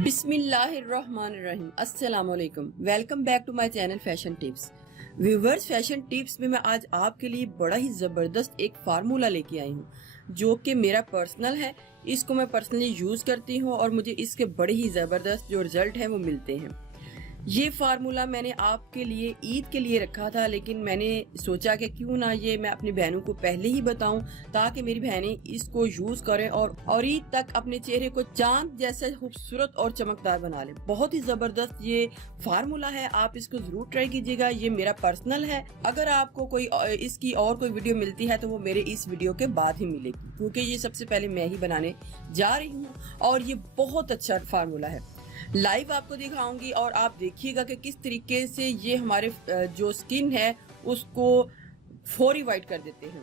बिस्मिल्लाहिर्रहमानिर्रहीम अस्सलामुअलैकुम। Welcome back to my channel fashion tips. Viewers, fashion tips में मैं आज आपके लिए बड़ा ही ज़बरदस्त एक फार्मूला लेके आई हूँ जो कि मेरा पर्सनल है। इसको मैं पर्सनली यूज़ करती हूँ और मुझे इसके बड़े ही ज़बरदस्त जो रिज़ल्ट हैं वो मिलते हैं। ये फार्मूला मैंने आपके लिए ईद के लिए रखा था, लेकिन मैंने सोचा कि क्यों ना ये मैं अपनी बहनों को पहले ही बताऊं ताकि मेरी बहनें इसको यूज़ करें और ईद तक अपने चेहरे को चांद जैसे खूबसूरत और चमकदार बना लें। बहुत ही ज़बरदस्त ये फार्मूला है, आप इसको ज़रूर ट्राई कीजिएगा। ये मेरा पर्सनल है। अगर आपको कोई इसकी और कोई वीडियो मिलती है तो वो मेरे इस वीडियो के बाद ही मिलेगी, क्योंकि ये सबसे पहले मैं ही बनाने जा रही हूँ और ये बहुत अच्छा फार्मूला है। लाइव आपको दिखाऊंगी और आप देखिएगा कि किस तरीके से ये हमारे जो स्किन है उसको फौरी वाइट कर देते हैं।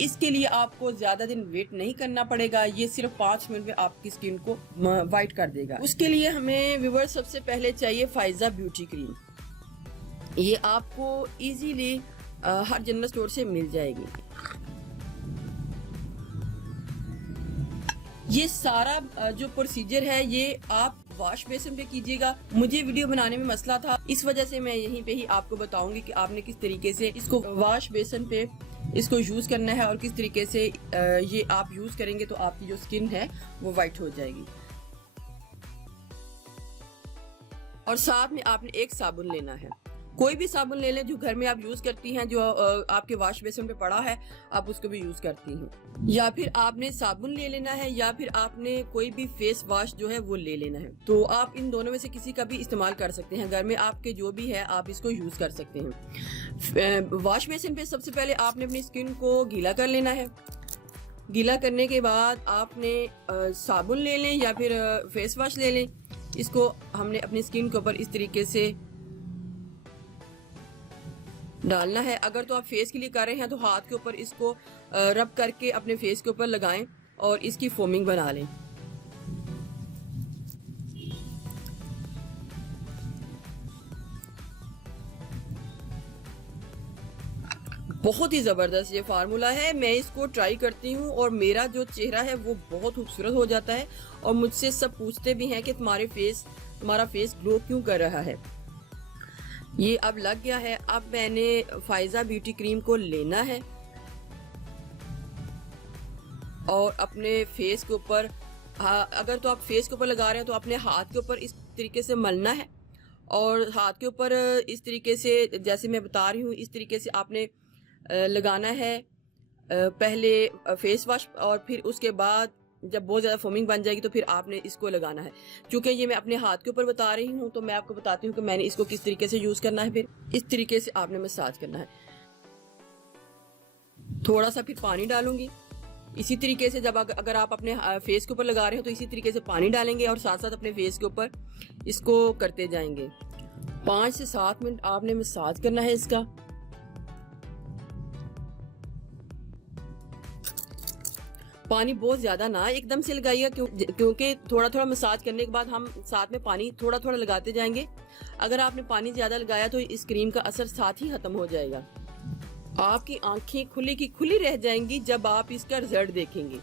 इसके लिए आपको ज्यादा दिन वेट नहीं करना पड़ेगा, ये सिर्फ 5 मिनट में आपकी स्किन को वाइट कर देगा। उसके लिए हमें व्यूअर्स सबसे पहले चाहिए फाइजा ब्यूटी क्रीम। ये आपको इजीली हर जनरल स्टोर से मिल जाएगी। ये सारा जो प्रोसीजर है ये आप वॉश बेसिन पे कीजिएगा। मुझे वीडियो बनाने में मसला था, इस वजह से मैं यहीं पे ही आपको बताऊंगी कि आपने किस तरीके से इसको वॉश बेसिन पे इसको यूज करना है और किस तरीके से ये आप यूज करेंगे तो आपकी जो स्किन है वो वाइट हो जाएगी। और साथ में आपने एक साबुन लेना है, कोई भी साबुन ले लें जो घर में आप यूज करती हैं, जो आपके वॉश बेसिन पे पड़ा है आप उसको भी यूज करती हैं। या फिर आपने साबुन ले लेना है या फिर आपने कोई भी फेस वॉश जो है वो ले लेना है। तो आप इन दोनों में से किसी का भी इस्तेमाल कर सकते हैं। घर में आपके जो भी है आप इसको यूज कर सकते हैं। वॉश बेसिन पे सबसे पहले आपने अपनी स्किन को गीला कर लेना है। गीला करने के बाद आपने साबुन ले लें या फिर फेस वॉश ले लें। इसको हमने अपनी स्किन के ऊपर इस तरीके से डालना है। अगर तो आप फेस के लिए कर रहे हैं तो हाथ के ऊपर इसको रब करके अपने फेस के ऊपर लगाएं और इसकी फोमिंग बना लें। बहुत ही ज़बरदस्त ये फार्मूला है। मैं इसको ट्राई करती हूँ और मेरा जो चेहरा है वो बहुत खूबसूरत हो जाता है और मुझसे सब पूछते भी हैं कि तुम्हारा फेस ग्लो क्यों कर रहा है। ये अब लग गया है। अब मैंने फाइजा ब्यूटी क्रीम को लेना है और अपने फेस के ऊपर, अगर तो आप फेस के ऊपर लगा रहे हैं तो अपने हाथ के ऊपर इस तरीके से मलना है और हाथ के ऊपर इस तरीके से जैसे मैं बता रही हूँ इस तरीके से आपने लगाना है। पहले फेस वॉश और फिर उसके बाद जब बहुत ज़्यादा फोमिंग बन जाएगी तो फिर आपने इसको लगाना है। क्योंकि ये मैं अपने हाथ के ऊपर बता रही हूँ तो मैं आपको बताती हूँ कि मैंने इसको किस तरीके से यूज़ करना है। फिर इस तरीके से आपने मसाज करना है। थोड़ा सा फिर पानी डालूंगी इसी तरीके से। जब अगर आप अपने फेस के ऊपर लगा रहे हो तो इसी तरीके से पानी डालेंगे और साथ साथ अपने फेस के ऊपर इसको करते जाएंगे। 5 से 7 मिनट आपने मसाज करना है इसका। पानी बहुत ज्यादा ना एकदम से लगाइएगा, क्योंकि थोड़ा थोड़ा मसाज करने के बाद हम साथ में पानी थोड़ा थोड़ा लगाते जाएंगे। अगर आपने पानी ज्यादा लगाया तो इस क्रीम का असर साथ ही खत्म हो जाएगा। आपकी आंखें खुली की खुली रह जाएंगी जब आप इसका रिजल्ट देखेंगे।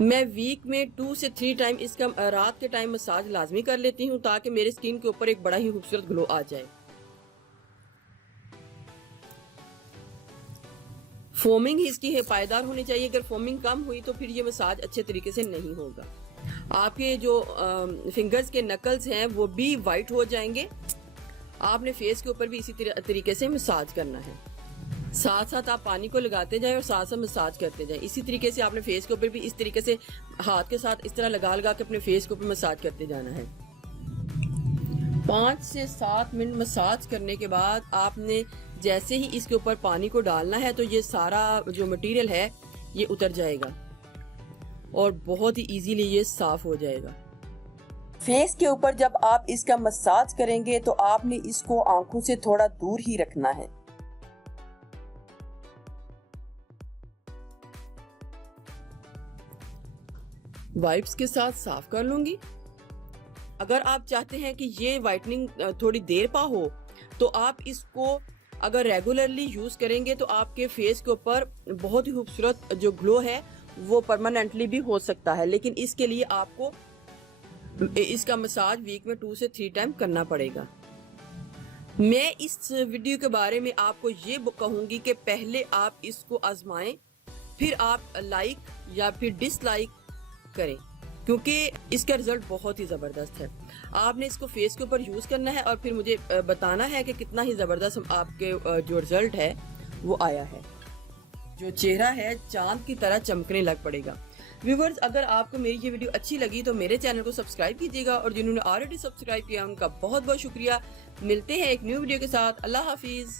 मैं वीक में 2 से 3 टाइम इसका रात के टाइम मसाज लाजमी कर लेती हूँ ताकि मेरे स्किन के ऊपर एक बड़ा ही खूबसूरत ग्लो आ जाए। फोमिंग इसकी है पायदार होनी चाहिए। अगर फोमिंग कम हुई तो फिर ये मसाज अच्छे तरीके से नहीं होगा। आपके जो फिंगर्स के नकल्स हैं वो भी वाइट हो जाएंगे। आपने फेस के ऊपर भी इसी तरीके से मसाज करना है। साथ साथ आप पानी को लगाते जाएं और साथ साथ मसाज करते जाएं। इसी तरीके से आपने फेस के ऊपर भी इस तरीके से हाथ के साथ इस तरह लगा लगा के अपने फेस के ऊपर मसाज करते जाना है। 5 से 7 मिनट मसाज करने के बाद आपने जैसे ही इसके ऊपर पानी को डालना है तो ये सारा जो मटेरियल है ये उतर जाएगा और बहुत ही इजीली ये साफ हो जाएगा। फेस के ऊपर जब आप इसका मसाज करेंगे तो आपने इसको आंखों से थोड़ा दूर ही रखना है। वाइप्स के साथ साफ कर लूंगी। अगर आप चाहते हैं कि ये वाइटनिंग थोड़ी देर पा हो तो आप इसको अगर रेगुलरली यूज करेंगे तो आपके फेस के ऊपर बहुत ही खूबसूरत जो ग्लो है वो परमानेंटली भी हो सकता है। लेकिन इसके लिए आपको इसका मसाज वीक में 2 से 3 टाइम करना पड़ेगा। मैं इस वीडियो के बारे में आपको ये कहूँगी कि पहले आप इसको आजमाएं, फिर आप लाइक या फिर डिसलाइक करें, क्योंकि इसका रिजल्ट बहुत ही ज़बरदस्त है। आपने इसको फेस के ऊपर यूज़ करना है और फिर मुझे बताना है कि कितना ही ज़बरदस्त आपके जो रिजल्ट है वो आया है। जो चेहरा है चांद की तरह चमकने लग पड़ेगा। व्यूवर्स, अगर आपको मेरी ये वीडियो अच्छी लगी तो मेरे चैनल को सब्सक्राइब कीजिएगा और जिन्होंने ऑलरेडी सब्सक्राइब किया उनका बहुत बहुत शुक्रिया। मिलते हैं एक न्यू वीडियो के साथ। अल्लाह हाफिज़।